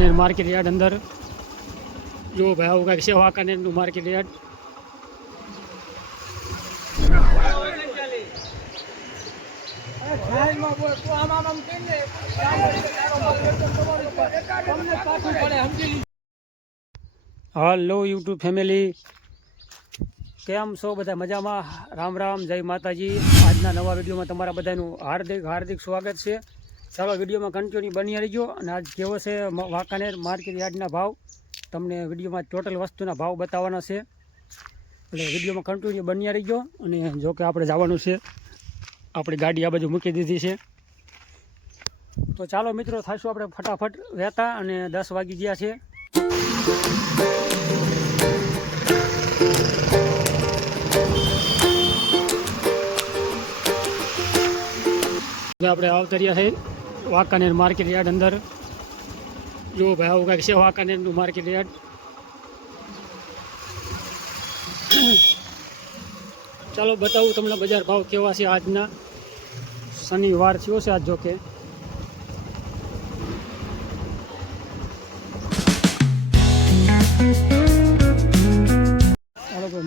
Wankaner market yard અંદર. જો ભાઈ, આવું કાંઈક છે વાંકાનેરનું market yard. Hello YouTube family. કેમ છો બધા? મજામાં? રામ રામ, જય માતાજી. આજના નવા વિડીયોમાં તમારા બધાનું હાર્દિક હાર્દિક સ્વાગત છે. ચાલો વિડીયોમાં કન્ટિન્યુ બની રહીજો અને આજ કેવો છે વાંકાનેર માર્કેટ યાર્ડના ભાવ. તમને વિડીયોમાં ટોટલ વસ્તુના ભાવ બતાવવાના છે. એટલે વિડીયોમાં કન્ટિન્યુ બન્યા રહીજો અને જો કે આપણે જવાનું છે, આપણી ગાડી આ બાજુ મૂકી દીધી છે. તો ચાલો મિત્રો, થાશું આપણે ફટાફટ વહેતા અને દસ વાગી ગયા છે. આપણે આવતર્યા છે. વાંકાનેર માર્કેટ યાર્ડ અંદર. જો ભાઈ આવું કાંઈક છે વાંકાનેરનું માર્કેટ યાર્ડ. ચાલો બતાવું તમને બજાર ભાવ કેવા છે આજના. શનિવાર થયો છે આજ જોકે.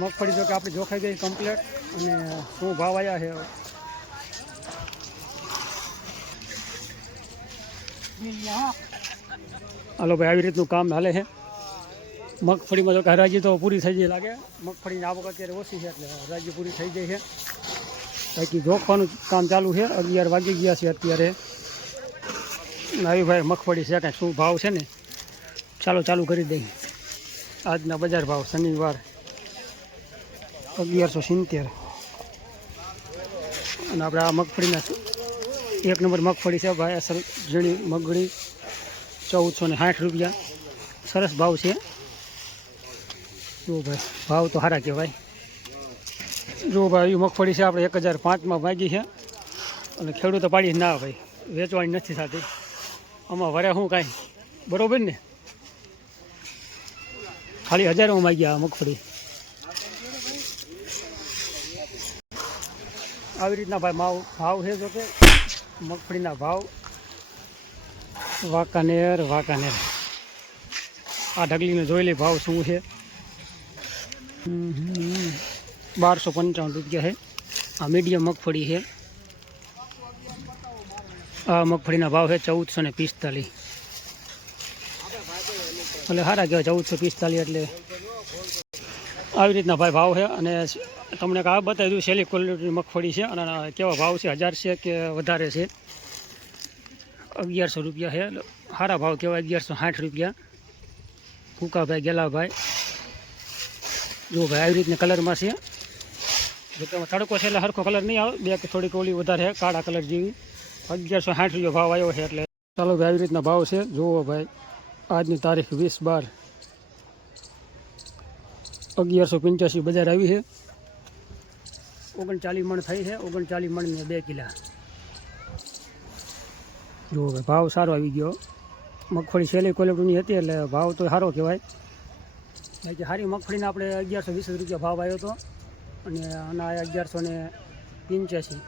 મગફળી જોકે આપણે જોખાઈ ગઈ કમ્પ્લેટ અને શું ભાવ આવ્યા છે? હાલો ભાઈ, આવી રીતનું કામ હાલે છે. મગફળીમાં જો કે હરાજી તો પૂરી થઈ જાય લાગે. મગફળીની આવક અત્યારે ઓછી છે એટલે હરાજી પૂરી થઈ જાય છે. બાકી જોખવાનું કામ ચાલુ છે. અગિયાર વાગી ગયા છે અત્યારે. આવી ભાઈ મગફળી છે કાંઈ શું ભાવ છે ને? ચાલો ચાલુ કરી દઈએ. આજના બજાર ભાવ શનિવાર અગિયારસો સિત્તેર. અને આપણે આ મગફળીના એક નંબર મગફળી છે ભાઈ, અસલ ઝીણી મગડી ચૌદસો ને સાઠ રૂપિયા. સરસ ભાવ છે. જો ભાઈ, ભાવ તો સારા કહેવાય. જો ભાઈ મગફળી છે આપણે એક હજાર પાંચમાં માગી છે. અને ખેડૂતો પાડી ના ભાઈ, વેચવાની નથી થતી. આમાં વરે શું કાંઈ? બરોબર ને? ખાલી હજારમાં આ મગફળી. આવી રીતના ભાઈ માવ ભાવ છે જો કે મગફળીના ભાવ વાંકાનેર વાંકાનેર. આ ઢગલીને જોઈ લે ભાવ શું છે? બારસો પંચાવન રૂપિયા છે. આ મીડિયમ મગફળી છે. આ મગફળીના ભાવ છે ચૌદસો ને પિસ્તાલીસ. એટલે સારા કહેવાય ચૌદસો પિસ્તાલીસ એટલે. આવી રીતના ભાઈ ભાવ છે અને તમને આ બતાવી દઉં સહેલી ક્વોલિટીની મગફળી છે અને કેવા ભાવ છે? હજાર છે કે વધારે છે? અગિયારસો રૂપિયા છે. સારા ભાવ કહેવાય, અગિયારસો સાઠ રૂપિયા. ફૂકાભાઈ, ગેલાભાઈ. જો ભાઈ, આવી રીતના કલરમાં છે. જો કે તડકો છે એટલે સરખો કલર નહીં આવે. બે કે થોડીક ઓલી વધારે કાળા કલર જેવી. અગિયારસો સાઠ રૂપિયા ભાવ આવ્યો છે એટલે. ચાલો ભાઈ, આવી રીતના ભાવ છે. જુઓ ભાઈ, આજની તારીખ વીસ બાર. અગિયારસો પંચ્યાસી બજાર આવી છે. ઓગણચાલીસ મણ થઈ છે, ઓગણચાલીસ મણને બે કિલા. જુઓ ભાઈ ભાવ સારો આવી ગયો. મગફળી છેલ્લી ક્વોલિટીની હતી એટલે ભાવ તો સારો કહેવાય. બાકી સારી મગફળીના આપણે અગિયારસો વીસ રૂપિયા ભાવ આવ્યો હતો અને આના અગિયારસો ને પંચ્યાસી.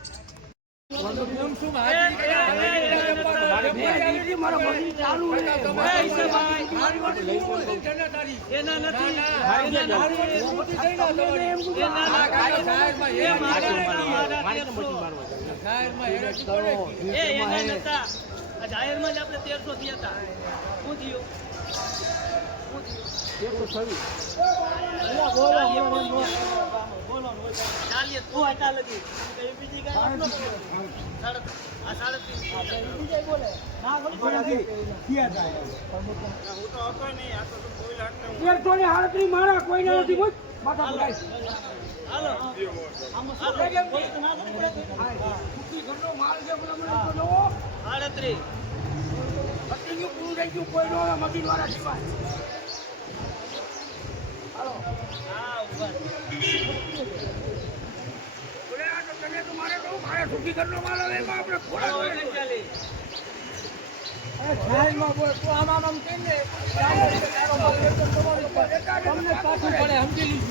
જાહેરમાં જ આપણે તેરસો થયા હતા. શું થયું? ચાલીએ તું આટા લગી. બીજી કાંઈ ન બોલો. સાડત્રીસ. આ સાડત્રીસ. ના, બોલી સાડત્રીસ. ગયું કોઈ નો લાગે? બોલી તો ના બોલી. સાડત્રીસ. હા, ઊભા. હાલો, ઓગણચાલીસ.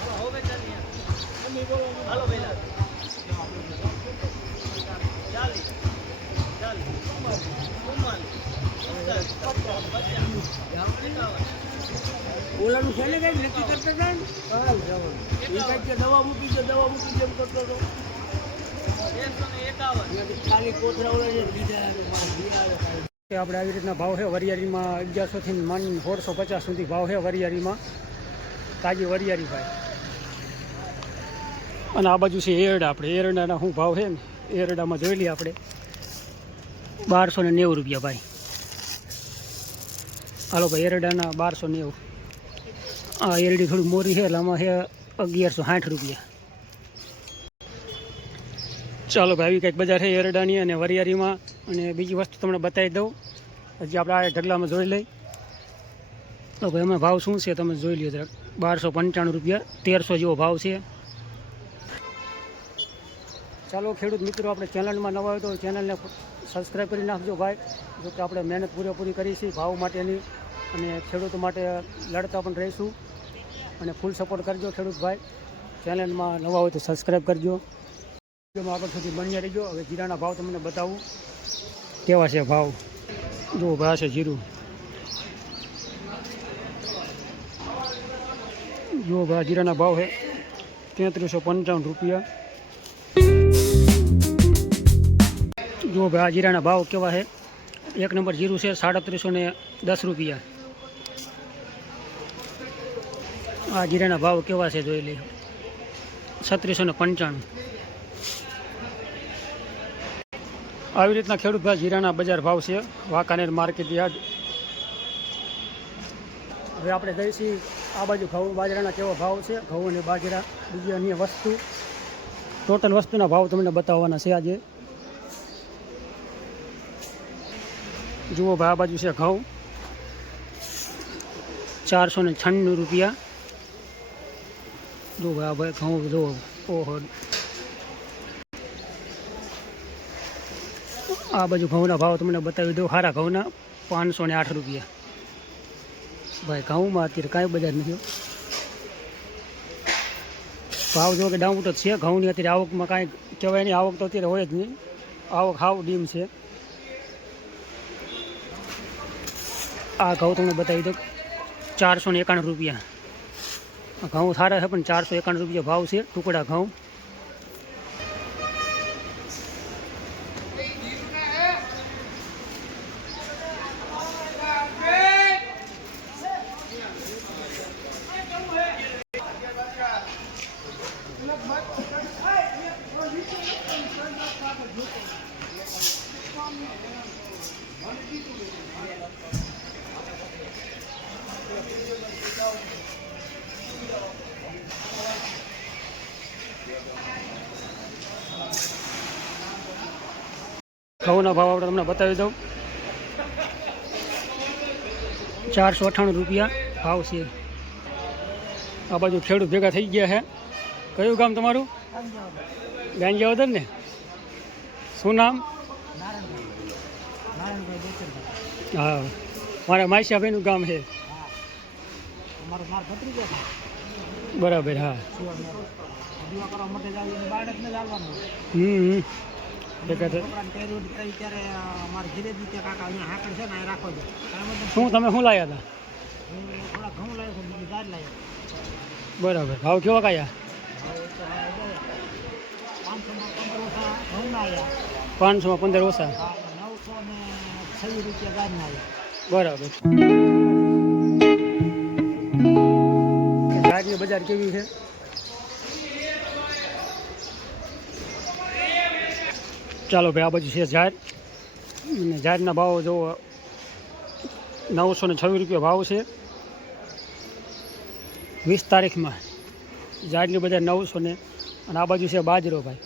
હાલો, ઓગણચાલીસ. હાલો, પહેલા. ઓલાનું છે કઈ નક્કી કરતા દવા મૂકી દે દવા મૂકી એમ કરતો હતો. આપણે આવી રીતના ભાવ છે વરિયાળીમાં અગિયારસોથી માંડીને સોળસો પચાસ સુધી ભાવ છે વરિયાળીમાં. તાજી વરિયાળી ભાઈ. અને આ બાજુ છે એરડા આપણે. એરડાના શું ભાવ છે ને? એરડામાં જોઈ લઈએ આપણે. બારસો ને નેવું રૂપિયા ભાઈ. હાલો ભાઈ, એરડાના બારસો નેવું. આ એરડી થોડી મોરી છે, એટલે આમાં છે અગિયારસો સાઠ રૂપિયા. ચાલો ભાઈ, આવી કંઈક બજાર છે એરડાની અને વરિયાળીમાં અને બીજી વસ્તુ તમને બતાવી દઉં. હજી આપણે આ ઢગલામાં જોઈ લઈ. તો ભાઈ, એમાં ભાવ શું છે તમે જોઈ લ્યો જરાક. બારસો પંચાણું રૂપિયા, તેરસો જેવો ભાવ છે. ચાલો ખેડૂત મિત્રો, આપણે ચેનલમાં નવા હોય તો ચેનલને સબસ્ક્રાઈબ કરી નાખજો ભાઈ. જો કે આપણે મહેનત પૂરેપૂરી કરી છે, ભાવ માટેની અને ખેડૂતો માટે લડતા પણ રહીશું. અને ફૂલ સપોર્ટ કરજો ખેડૂત ભાઈ. ચેનલમાં નવા હોય તો સબસ્ક્રાઈબ કરજો. વિડીયોમાં આગળ સુધી બન્યા રહીજો. હવે જીરાના ભાવ તમને બતાવું. કેવા છે ભાવ? જુઓ ભાવ છે જીરું. જો ભાઈ, જીરાના ભાવ છે તેત્રીસો પંચાવન રૂપિયા. જુઓ ભાઈ, આ જીરાના ભાવ કેવા છે? એક નંબર જીરું છે સાડત્રીસો ને દસ રૂપિયા. આ જીરાના ભાવ કેવા છે જોઈ લઈએ છત્રીસો ને પંચાણું. આવી રીતના ખેડૂત ભાઈ જીરાના બજાર ભાવ છે. Wankaner market yard. હવે આપણે જઈશી આ બાજુ ઘઉં બાજરાના કેવો ભાવ છે? ઘઉં અને બાજરા બીજી અન્ય વસ્તુ. ટોટલ વસ્તુના ભાવ તમને બતાવવાના છે આજે. જુઓ ભાઈ, આ બાજુ છે ઘઉં. ચારસો ને છન્નું રૂપિયા. જુઓ ભાઈ ભાઈ ઘઉં, જુઓ. ઓહો. આ બાજુ ઘઉંના ભાવ તમને બતાવી દઉં. સારા ઘઉંના પાંચસો ને આઠ રૂપિયા. ભાઈ, ઘઉંમાં અત્યારે કાંઈ બજાર નથી. ભાવ જો કે ડાઉટ તો છે. ઘઉંની અત્યારે આવકમાં કાંઈ કહેવાય નહીં. આવક તો અત્યારે હોય જ નહીં. આવક હાવ ડીમ છે. આ ઘઉં તમને બતાવી દઉં. ચારસો ને એકાણું રૂપિયા. ઘઉં સારા છે, પણ ચારસો એકાણું રૂપિયા ભાવ છે, ટુકડા ઘઉં. ઘઉંના ભાવ આપણે તમને બતાવી દઉં. ચારસો અઠ્ઠાણું રૂપિયા ભાવ છે. આ બાજુ ખેડૂત ભેગા થઈ ગયા છે. કયું ગામ તમારું? ગાંજિયાવદર ને? શું નામ? હા. મારા માસિયાભાઈનું ગામ છે અમારો માર ભત્રીજો છે બરાબર હા દીવા કરવા માટે જાવ એને બાળકને જ આવવાનું હમ હમ. ભેગા થઈ છોકરાને પહેર્યું કરી ત્યારે અમારે ધીરે ધીરે કાકા અહીંયા હાકર છે ને અહીં રાખો છો કાંઈ વાંધો શું તમે શું લાવ્યા હતા નહીં. હું થોડા ઘઉં લાવ્યો છું બીજી દાળ લાવ્યો બરાબર ભાવ કેવા કયા પાંચસોમાં પંદર ઓછા ઘઉંના આવ્યા પાંચસોમાં પંદર ઓછા બરાબર. ગાજની બજાર કેવી છે? ચાલો ભાઈ આ બાજુ છે જાહેર. અને જાહેરના ભાવ જો નવસો ને છવ્વીસ રૂપિયા ભાવ છે. વીસ તારીખમાં ઝાડની બજાર નવસો ને અને આ બાજુ છે બાજરો ભાઈ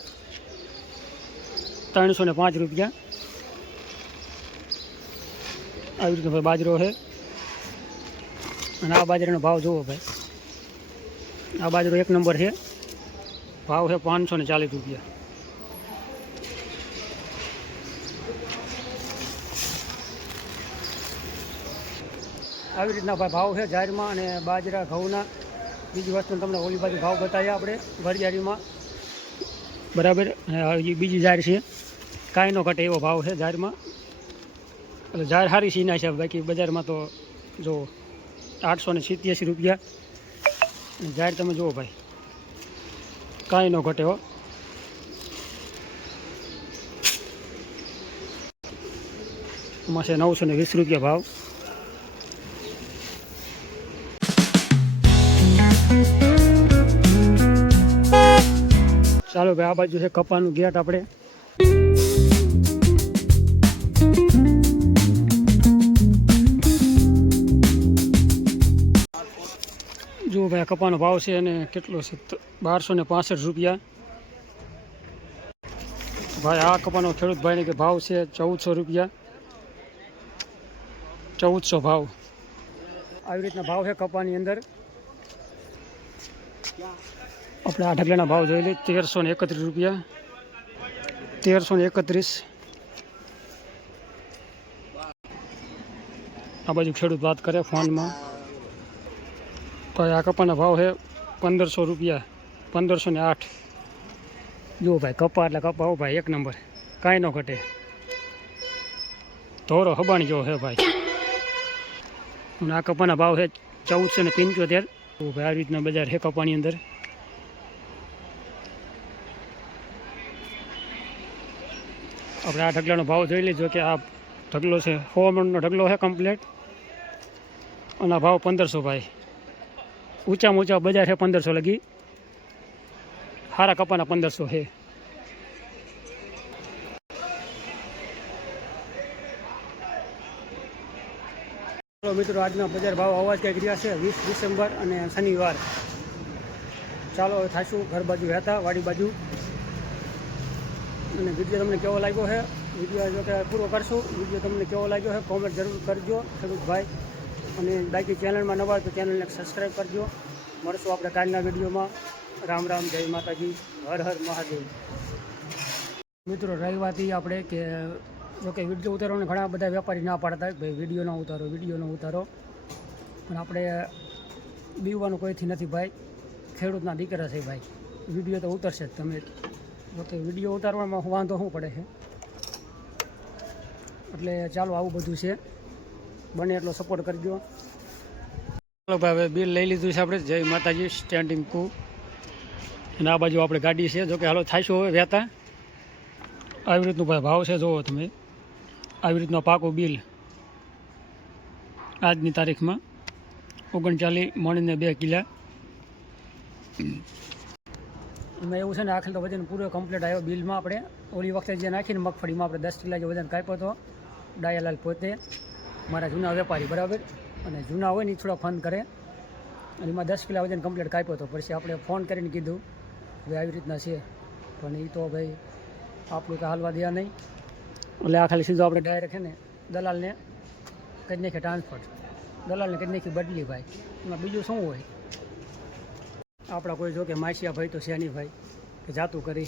ત્રણસો ને પાંચ રૂપિયા. આવી રીતનો ભાઈ બાજરો છે. અને આ બાજરાનો ભાવ જુઓ ભાઈ. આ બાજરો એક નંબર છે. ભાવ છે પાંચસો ને ચાલીસ રૂપિયા. આવી રીતના ભાઈ ભાવ છે જાહેરમાં અને બાજરા, ઘઉંના. બીજી વસ્તુ તમને ઓલી બાજુ ભાવ બતાવ્યા આપણે વરિયાળીમાં બરાબર? બીજી જાહેર છે. કાંઈ ન ઘટે એવો ભાવ છે જાહેરમાં. એટલે જાહેર સારી સીના છે. બાકી બજારમાં તો જો આઠસો ને સિત્યાસી રૂપિયા. જાહેર તમે જુઓ ભાઈ, કાંઈ ન ઘટે હો. છે નવસો ને વીસ રૂપિયા ભાવ. ચાલો ભાઈ, આ બાજુ છે કપાનું ગેટ આપણે. આ કપાનો ભાવ છે અને કેટલો છે? બારસો ને પાસઠ રૂપિયા. ભાઈ, આ કપાનો ખેડૂત ભાઈને કે ભાવ છે ચૌદસો રૂપિયા. ચૌદસો ભાવ. આવી રીતના ભાવ છે કપાની અંદર. આપણે આ ઢગલાના ભાવ જોઈ લઈએ. તેરસો ને એકત્રીસ રૂપિયા. તેરસો ને એકત્રીસ. આ બાજુ ખેડૂત વાત કરે ફોનમાં. તો આ કપાના ભાવ છે પંદરસો રૂપિયા, પંદરસો ને આઠ. જુઓ ભાઈ, કપા એટલે કપા. હો ભાઈ, એક નંબર. કાંઈ ન ઘટે. ધોરો હબાણ જેવો છે ભાઈ. અને આ કપાના ભાવ છે ચૌદસો ને પંચોતેર. ભાઈ આવી રીતના બજાર છે કપાની અંદર. આપણે આ ઢગલાનો ભાવ જોઈ લીધો કે આ ઢગલો છે સો મણનો ઢગલો છે કમ્પ્લેટ અને ભાવ પંદરસો ભાઈ. ઊંચામાં ઊંચા બજાર છે પંદરસો લગી. સારા કપાના પંદરસો છે. મિત્રો, આજના બજાર ભાવ અવાજ કંઈક રહ્યા છે. વીસ ડિસેમ્બર અને શનિવાર. ચાલો થાશું ઘર બાજુ હતા વાડી બાજુ. અને વીડિયો તમને કેવો લાગ્યો છે? વીડિયો પૂરો કરશું. વીડિયો તમને કેવો લાગ્યો છે? કોમેન્ટ જરૂર કરજો, ખેડૂતભાઈ. અને બાકી ચેનલમાં નવા તો ચેનલને સબસ્ક્રાઈબ કરજો. મળશું આપણે કાલના વિડીયોમાં. રામ રામ, જય માતાજી. હર હર મહાદેવ. મિત્રો રહી વાત ઈ આપણે કે જોકે વીડિયો ઉતારવાને ઘણા બધા વેપારી ના પાડતા ભાઈ વીડિયો ન ઉતારો, વીડિયો ન ઉતારો. પણ આપણે બીવવાનું કોઈથી નથી ભાઈ. ખેડૂતના દીકરા છે ભાઈ. વીડિયો તો ઉતરશે જ તમે. જોકે વીડિયો ઉતારવામાં વાંધો શું પડે છે? એટલે ચાલો આવું બધું છે. બને એટલો સપોર્ટ કરજો ચાલો ભાઈ હવે બિલ લઈ લીધું છે આપણે. જય માતાજી સ્ટેન્ડિંગ કુ અને આ બાજુ આપણે ગાડી છે. જોકે હાલો થાઈશું હવે વહેતા. આવી રીતનું ભાઈ ભાવ છે જોવો તમે. આવી રીતનું પાકું બિલ આજની તારીખમાં. ઓગણચાલીસ મણીને બે કિલા. એમાં એવું છે ને આખરે તો વજન પૂરો કમ્પ્લીટ આવ્યો બિલમાં આપણે. ઓલી વખતે જે નાખીને મગફળીમાં આપણે દસ કિલા જે વજન કાપ્યો હતો ડાયાલાલ પોતે. મારા જૂના વેપારી, બરાબર? અને જૂના હોય ને એ થોડા ફોન કરે. અને એમાં દસ કિલા વજન કમ્પ્લીટ કાપ્યો હતો પછી આપણે ફોન કરીને કીધું ભાઈ આવી રીતના છે. પણ એ તો ભાઈ આપણું તો હાલવા દયા નહીં. એટલે આ ખાલી સીધો આપણે ડાયરેક્ટ છે ને દલાલને કરી નાખીએ ટ્રાન્સફર દલાલને કરી નાખી બદલી ભાઈ. એમાં બીજું શું હોય? આપણા કોઈ જો કે માસિયા ભાઈ તો નહીં ભાઈ? કે જાતું કરી.